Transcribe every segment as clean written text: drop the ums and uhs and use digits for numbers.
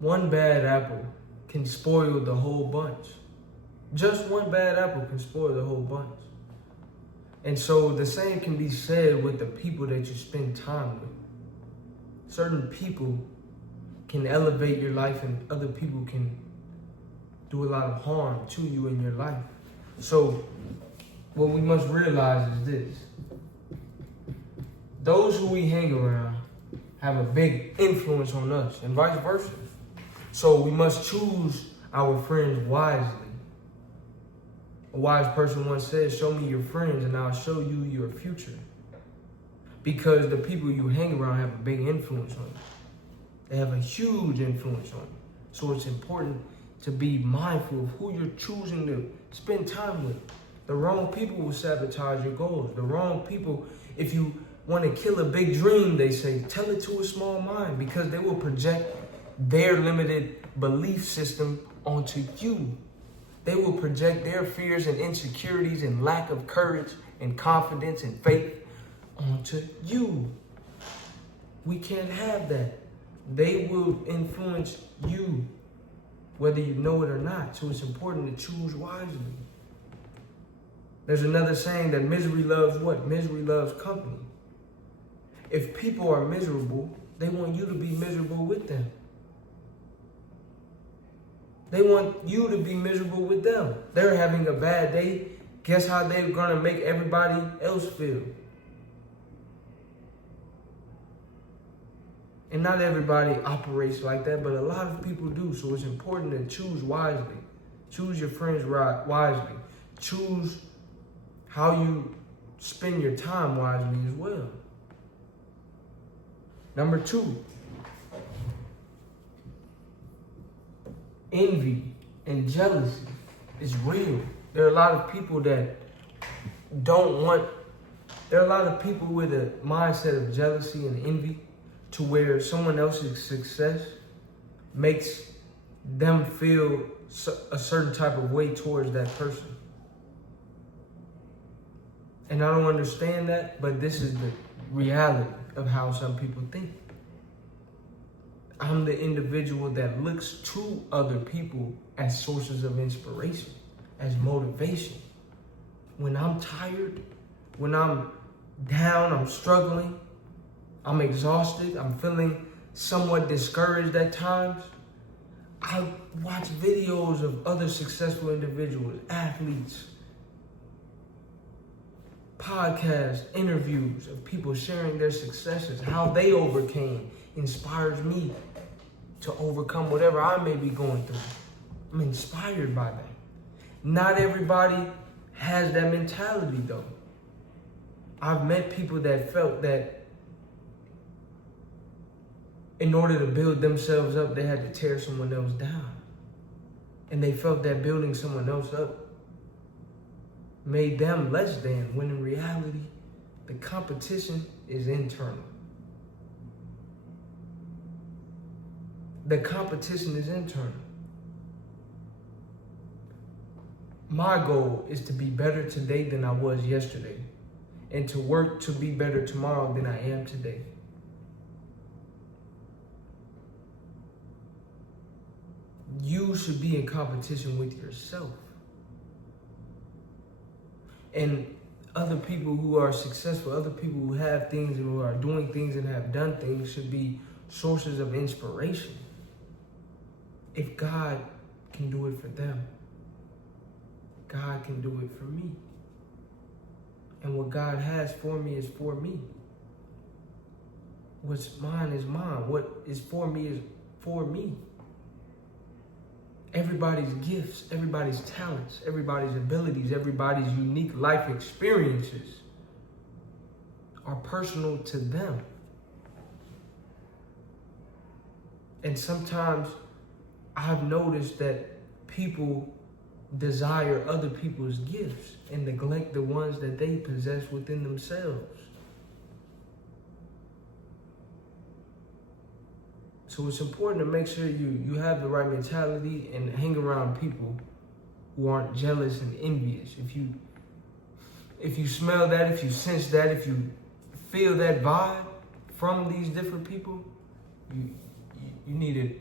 One bad apple can spoil the whole bunch. Just one bad apple can spoil the whole bunch. And so the same can be said with the people that you spend time with. Certain people can elevate your life and other people can do a lot of harm to you in your life. So what we must realize is this. Those who we hang around have a big influence on us and vice versa. So we must choose our friends wisely. A wise person once said, show me your friends and I'll show you your future. Because the people you hang around have a big influence on you. They have a huge influence on you. So it's important to be mindful of who you're choosing to spend time with. The wrong people will sabotage your goals. The wrong people, if you want to kill a big dream, they say, tell it to a small mind, because they will project their limited belief system onto you. They will project their fears and insecurities and lack of courage and confidence and faith onto you. We can't have that. They will influence you, whether you know it or not. So it's important to choose wisely. There's another saying that misery loves what? Misery loves company. If people are miserable, they want you to be miserable with them. They want you to be miserable with them. They're having a bad day. Guess how they're going to make everybody else feel? And not everybody operates like that, but a lot of people do. So it's important to choose wisely. Choose your friends wisely. Choose how you spend your time wisely as well. Number 2, envy and jealousy is real. There are a lot of people that there are a lot of people with a mindset of jealousy and envy, to where someone else's success makes them feel a certain type of way towards that person. And I don't understand that, but this is the reality of how some people think. I'm the individual that looks to other people as sources of inspiration, as motivation. When I'm tired, when I'm down, I'm struggling, I'm exhausted, I'm feeling somewhat discouraged at times, I watch videos of other successful individuals, athletes, podcasts, interviews of people sharing their successes, how they overcame, inspires me to overcome whatever I may be going through. I'm inspired by that. Not everybody has that mentality though. I've met people that felt that in order to build themselves up, they had to tear someone else down. And they felt that building someone else up made them less than, when in reality, the competition is internal. The competition is internal. My goal is to be better today than I was yesterday, and to work to be better tomorrow than I am today. You should be in competition with yourself. And other people who are successful, other people who have things and who are doing things and have done things should be sources of inspiration. If God can do it for them, God can do it for me. And what God has for me is for me. What's mine is mine. What is for me is for me. Everybody's gifts, everybody's talents, everybody's abilities, everybody's unique life experiences are personal to them. And sometimes I've noticed that people desire other people's gifts and neglect the ones that they possess within themselves. So it's important to make sure you have the right mentality and hang around people who aren't jealous and envious. If you smell that, if you sense that, if you feel that vibe from these different people, you need to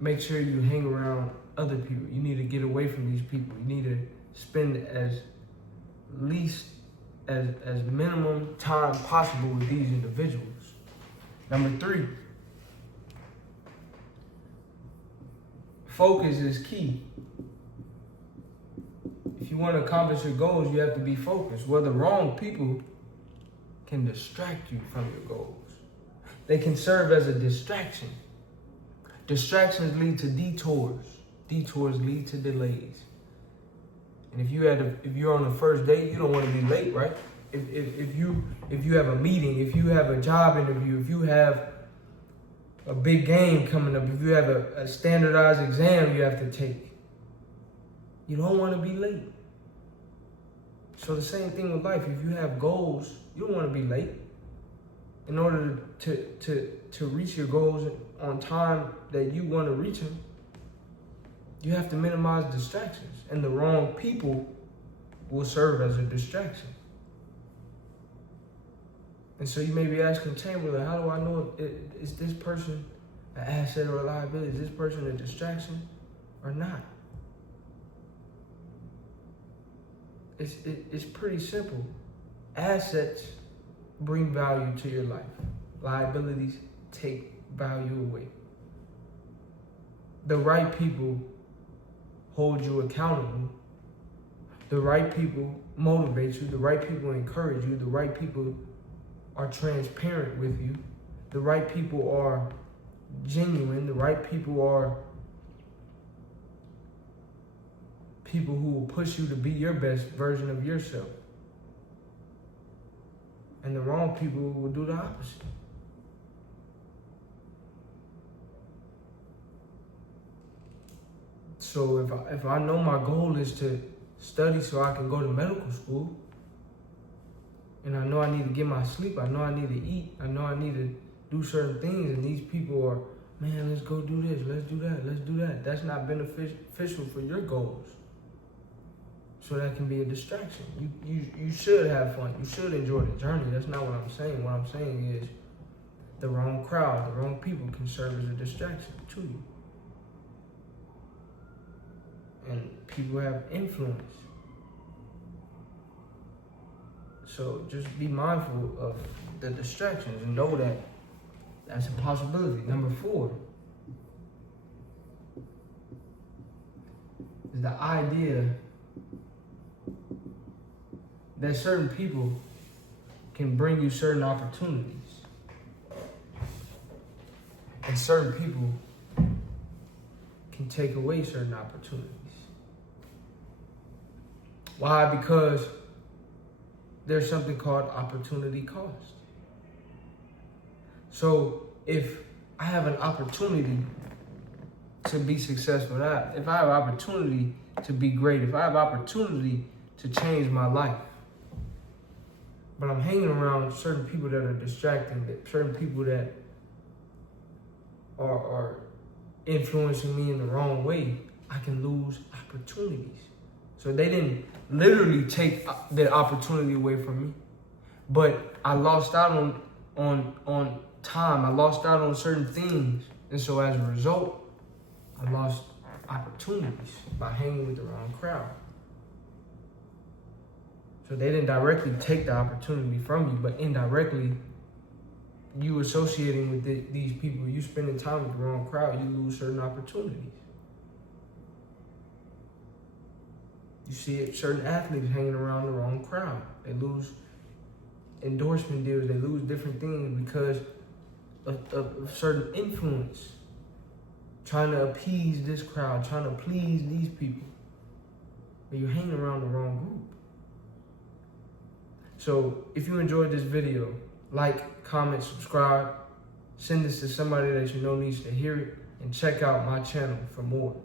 make sure you hang around other people. You need to get away from these people. You need to spend as minimum time possible with these individuals. Number 3, focus is key. If you want to accomplish your goals, you have to be focused. Well, the wrong people can distract you from your goals. They can serve as a distraction. Distractions lead to detours. Detours lead to delays. And if you're on the first date, you don't want to be late, right? If you have a meeting, if you have a job interview, if you have a big game coming up, if you have a standardized exam you have to take, you don't want to be late. So the same thing with life. If you have goals, you don't want to be late. In order to reach your goals on time that you want to reach them, you have to minimize distractions. And the wrong people will serve as a distraction. And so you may be asking Chamberlain, how do I know is this person an asset or a liability? Is this person a distraction or not? It's pretty simple. Assets bring value to your life. Liabilities take value away. The right people hold you accountable. The right people motivate you. The right people encourage you. The right people are transparent with you. The right people are genuine. The right people are people who will push you to be your best version of yourself. And the wrong people will do the opposite. So if I know my goal is to study so I can go to medical school, and I know I need to get my sleep, I know I need to eat, I know I need to do certain things, and these people are, man, let's go do this, let's do that, let's do that. That's not beneficial for your goals. So that can be a distraction. You should have fun. You should enjoy the journey. That's not what I'm saying. What I'm saying is the wrong crowd, the wrong people can serve as a distraction to you. And people have influence. So just be mindful of the distractions and know that that's a possibility. Number 4 is the idea that certain people can bring you certain opportunities. And certain people can take away certain opportunities. Why? Because there's something called opportunity cost. So if I have an opportunity to be successful, if I have an opportunity to be great, if I have opportunity to change my life, but I'm hanging around certain people that are distracting, certain people that are influencing me in the wrong way, I can lose opportunities. So they didn't literally take the opportunity away from me, but I lost out on time. I lost out on certain things. And so as a result, I lost opportunities by hanging with the wrong crowd. So they didn't directly take the opportunity from you, but indirectly, you associating with these people, you spending time with the wrong crowd, you lose certain opportunities. You see certain athletes hanging around the wrong crowd. They lose endorsement deals. They lose different things because of certain influence. Trying to appease this crowd, trying to please these people. But you're hanging around the wrong group. So if you enjoyed this video, like, comment, subscribe, send this to somebody that you know needs to hear it, and check out my channel for more.